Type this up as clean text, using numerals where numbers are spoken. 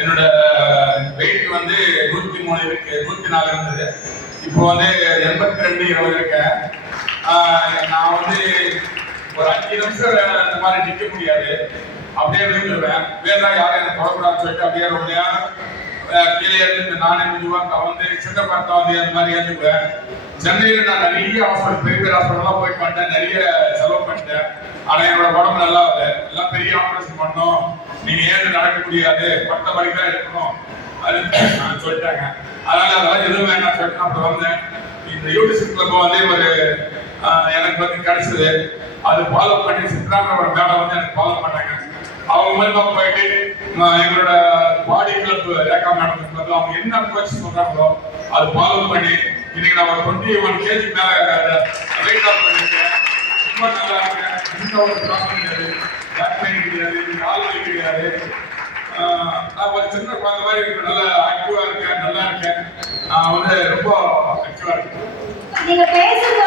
என்னோட வெயிட் வந்து 103 இருக்கு, 104 இருந்தது. இப்போ வந்து 82 20 இருக்கேன். நான் வந்து ஒரு 5 நிமிஷம் இந்த மாதிரி நிற்க முடியாது, அப்படியே விழுந்துருவேன். வேற யாரும் எனக்கு தொடக்கூடாதுன்னு சொல்லிட்டு அப்படியே ரொம்ப நேரம் கீழே இருந்து நானே மெதுவாக கவர்ந்து சின்ன பார்த்தா வந்து அந்த மாதிரி ஏற்றுக்குவேன். சென்னையில் நான் நிறைய ஹாஸ்பிட்டல், பெரிய பெரிய ஹாஸ்பிட்டல்லாம் போய் பண்ணிட்டேன், நிறைய செலவு பண்ணிட்டேன். ஆனால் என்னோட உடம்பு நல்லா இல்லை. எல்லாம் பெரிய ஆப்ரேஷன் பண்ணோம், நீங்க ஏன் நடக்க முடியாது, பட்ட வரைக்கும் தான் இருக்கணும் அது சொல்லிட்டாங்க. அதனால அதெல்லாம் எதுவும் வேண்டாம் சொல்லிட்டு அப்புறம் வந்தேன். இந்த யூடிசி கிளப் வந்து ஒரு எனக்கு வந்து கிடைச்சது. அது ஃபாலோ பண்ணி சித்ராங்கிற மேடம் வந்து எனக்கு ஃபாலோ பண்ணாங்க. அவங்க மூலமா போயிட்டு எங்களோட பாடி கிளப் ரேகா மேடம் வந்து அவங்க என்ன கோச் சொல்றாங்களோ அது ஃபாலோ பண்ணி இன்னைக்கு நான் ஒரு 21 kg மேல வெயிட் லாஸ் பண்ணிருக்கேன். ரொம்ப நல்லா இருக்கேன். எந்த ஒரு ப்ராப்ளம் கிடையாது, பேக் பெயின் கிடையாது, கால் வலி கிடையாது. நான் ஒரு சின்ன குழந்தை மாதிரி நல்லா ஆக்டிவா இருக்கேன், நல்லா இருக்கேன். நான் வந்து ரொம்ப ஆக்டிவா இருக்கேன். நீங்க பேசுறது